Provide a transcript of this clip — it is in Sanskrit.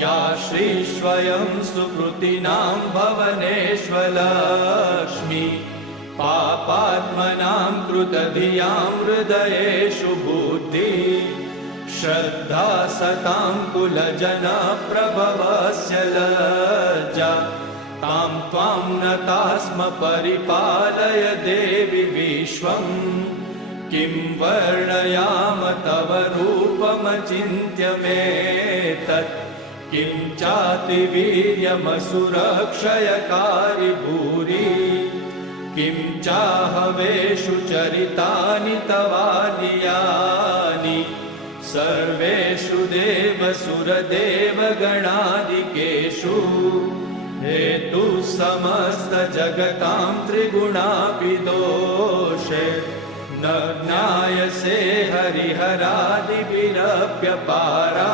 या श्रीस्वयं सुकृतिनां भवनेष्वलक्ष्मी पापात्मनां कृतधियां हृदयेषु बुद्धि श्रद्धा सतां कुलजनप्रभवस्य लज्जा तां त्वां नता स्म परिपालय देवि विश्वं किं वर्णयाम तव रूपमचिन्त्यमेतत् किं चातिवीर्यमसुरक्षयकारि भूरि किं चाहवेषु चरितानि तवादियानि सर्वेषु देवसुरदेवगणादिकेषु हेतु समस्त जगतां त्रिगुणापि दोषे न ज्ञायसे हरिहरादिभिरप्यपारा